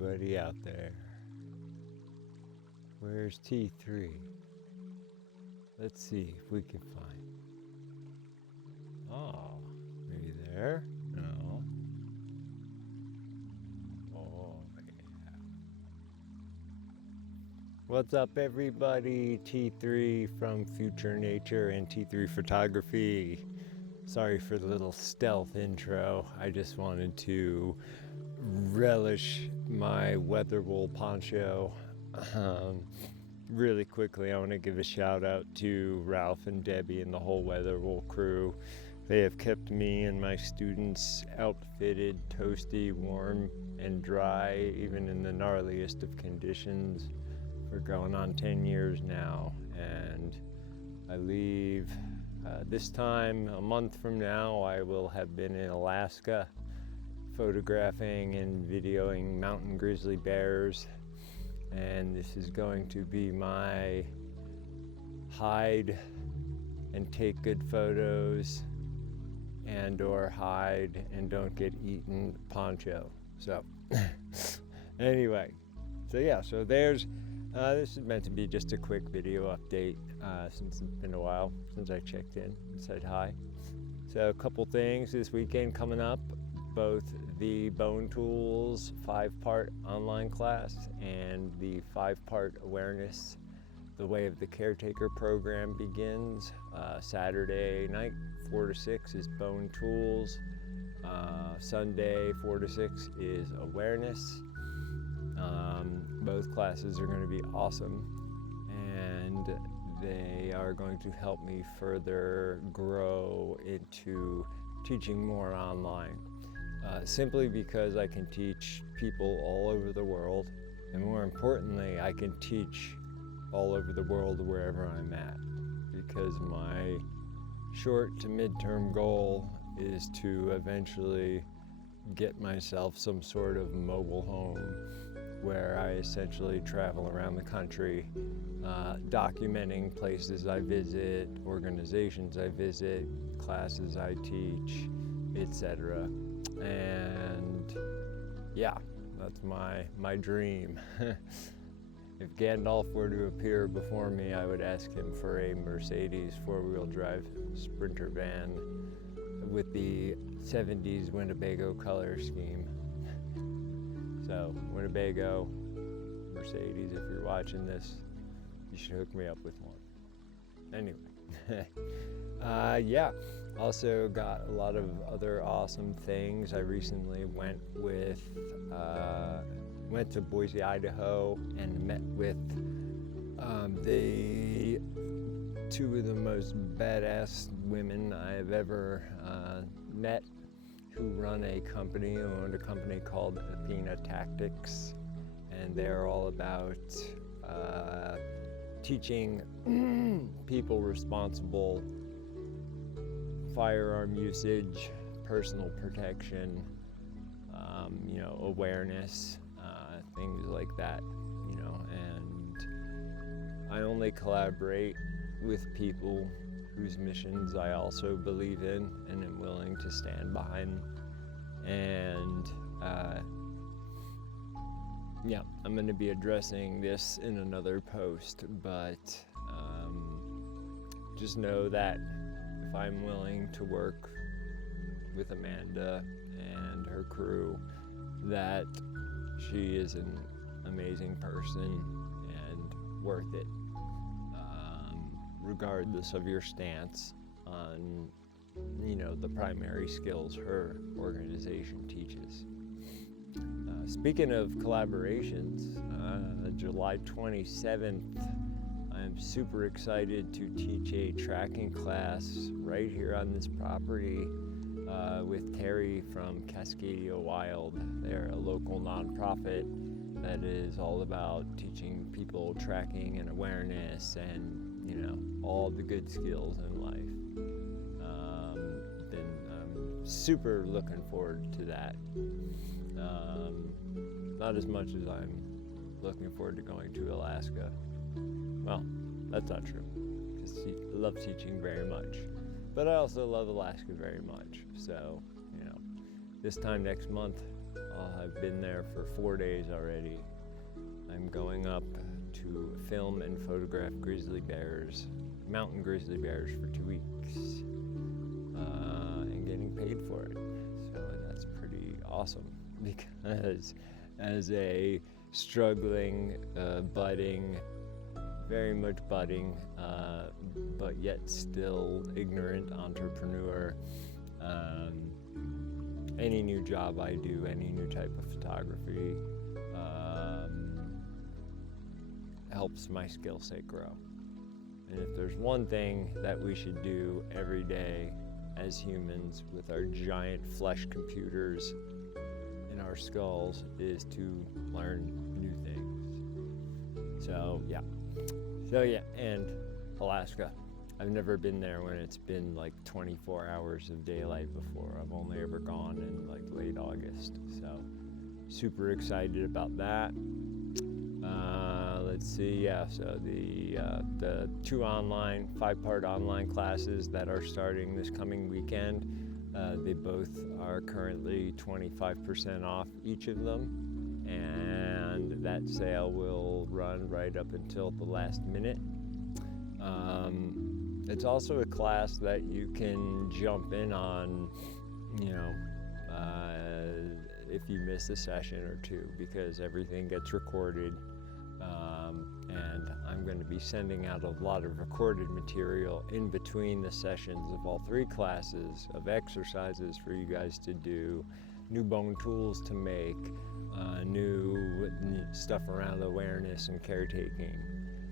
everybody out there. Where's T3? Let's see if we can find. Oh, maybe there? No. Oh, yeah. What's up, everybody? T3 from Future Nature and T3 Photography. Sorry for the little stealth intro. I just wanted to relish my weatherwool poncho. Really quickly, I want to give a shout out to Ralph and Debbie and the whole weatherwool crew. They have kept me and my students outfitted, toasty, warm, and dry, even in the gnarliest of conditions, for going on 10 years now. And I leave this time, a month from now, I will have been in Alaska photographing and videoing mountain grizzly bears, and this is going to be my hide and take good photos and or hide and don't get eaten poncho. So anyway, so there's this is meant to be just a quick video update since it's been a while since I checked in and said hi. So a couple things this weekend coming up. Both the Bone Tools 5-part online class and the 5-part awareness, the Way of the Caretaker program begins. Saturday night, 4 to 6 is Bone Tools. Sunday, 4 to 6 is awareness. Both classes are going to be awesome, and they are going to help me further grow into teaching more online. Simply because I can teach people all over the world, and more importantly, I can teach all over the world wherever I'm at, because my short to midterm goal is to eventually get myself some sort of mobile home where I essentially travel around the country, documenting places I visit, organizations I visit, classes I teach, etc. And yeah, that's my dream. If Gandalf were to appear before me, I would ask him for a Mercedes 4-wheel drive Sprinter van with the 70s Winnebago color scheme. So Winnebago, Mercedes, if you're watching this, you should hook me up with one. Anyway, yeah. Also got a lot of other awesome things. I recently went to Boise, Idaho, and met with the two of the most badass women I've ever met, who owned a company called Athena Tactics, and they're all about teaching people responsible firearm usage, personal protection, awareness, things like that, and I only collaborate with people whose missions I also believe in and am willing to stand behind. And I'm going to be addressing this in another post, but just know that if I'm willing to work with Amanda and her crew, that she is an amazing person and worth it, regardless of your stance on, the primary skills her organization teaches. Speaking of collaborations, July 27th, I'm super excited to teach a tracking class right here on this property with Terry from Cascadia Wild. They're a local nonprofit that is all about teaching people tracking and awareness and, all the good skills in life. I'm super looking forward to that. Not as much as I'm looking forward to going to Alaska. Well, that's not true, because I love teaching very much, but I also love Alaska very much. So, this time next month, I'll have been there for 4 days already. I'm going up to film and photograph grizzly bears, mountain grizzly bears, for 2 weeks, and getting paid for it. So that's pretty awesome, because as a struggling, budding, very much budding, but yet still ignorant entrepreneur, any new job I do, any new type of photography, helps my skill set grow. And if there's one thing that we should do every day as humans with our giant flesh computers in our skulls, is to learn new things. So yeah, and Alaska. I've never been there when it's been like 24 hours of daylight before. I've only ever gone in like late August. So super excited about that. Let's see, so the 2 5-part online classes that are starting this coming weekend, they both are currently 25% off each of them, and that sale will run right up until the last minute. It's also a class that you can jump in on, if you miss a session or two, because everything gets recorded. And I'm going to be sending out a lot of recorded material in between the sessions of all 3 classes, of exercises for you guys to do, new bone tools to make, new stuff around awareness and caretaking.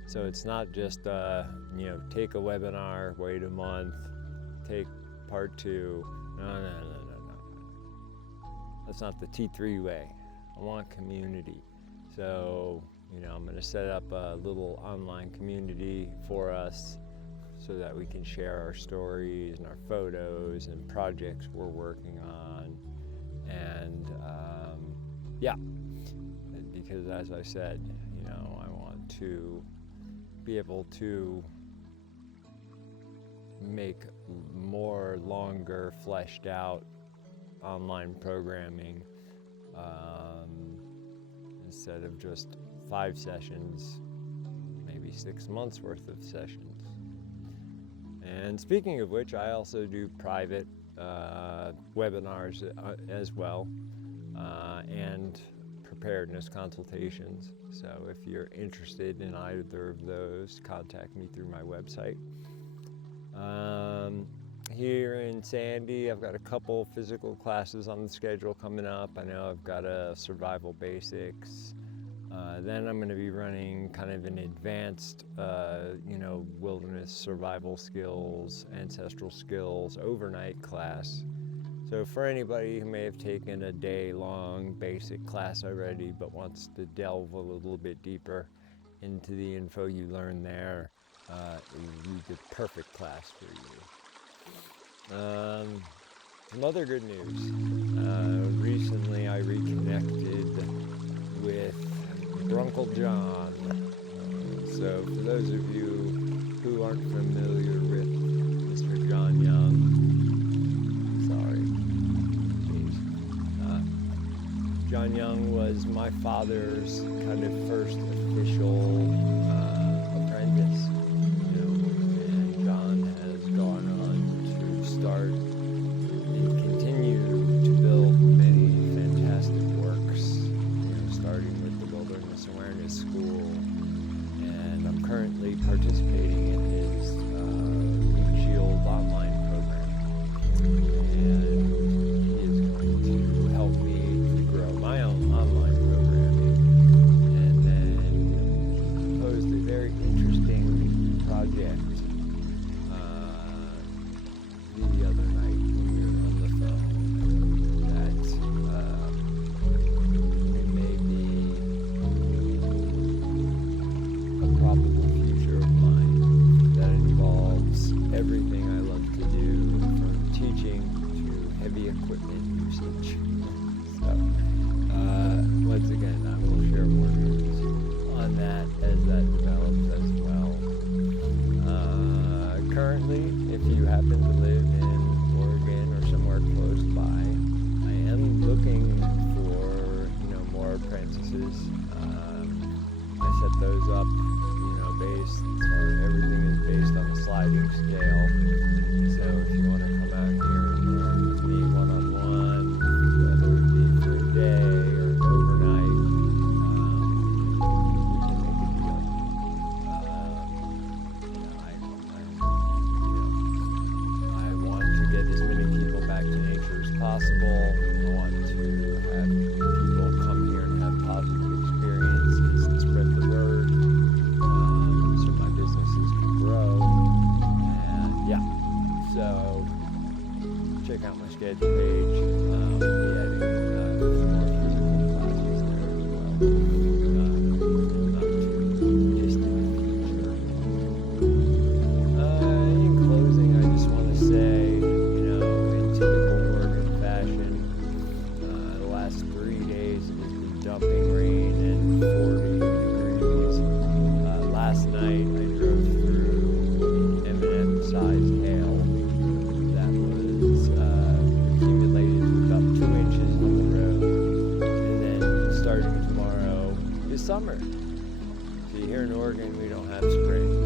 So it's not just, take a webinar, wait a month, take part 2. No. That's not the T3 way. I want community. So, I'm going to set up a little online community for us so that we can share our stories and our photos and projects we're working on. And because as I said, I want to be able to make more longer, fleshed out online programming instead of just 5 sessions, maybe 6 months worth of sessions. And speaking of which, I also do private webinars as well, and preparedness consultations. So if you're interested in either of those, contact me through my website. Here in Sandy, I've got a couple physical classes on the schedule coming up. I know I've got a survival basics. Then I'm going to be running kind of an advanced, wilderness survival skills, ancestral skills overnight class. So for anybody who may have taken a day-long basic class already but wants to delve a little bit deeper into the info you learn there, it would be the perfect class for you. Some other good news. Recently I reconnected with Uncle John. So for those of you who aren't familiar with Mr. John Young, John Young was my father's kind of first official apprentice, and John has gone on to start and continue to build many fantastic works, starting with the Wilderness Awareness School, and I'm currently participating in his Meat Shield online program, and he is going to help me grow my own online programming. And then he proposed a very interesting project the other night when we were on the phone that it may be a probable future of mine that involves everything I love to do, from teaching to heavy equipment usage. So, once again, I will share more news on that as that develops as well. Currently, if you happen to live in Oregon or somewhere close by, I am looking for pages. I set those up, based on everything is based on a sliding scale. So if you want to come out here and learn with me one-on-one, whether it be for a day or an overnight, we can make a deal. I want to get as many people back to nature as possible. I want to have people come here and have positive experiences and spread the word, so my businesses can grow. And yeah, so check out my schedule page. We'll be adding some more physical classes there as well. Not too distant future. In closing, I just want to say, in typical Oregon fashion, the last 3 days it has been dumping rain and 40 degrees. Last night I drove through M&M-sized hail that was accumulated to about 2 inches on the road. And then starting tomorrow is summer. See, here in Oregon we don't have spring.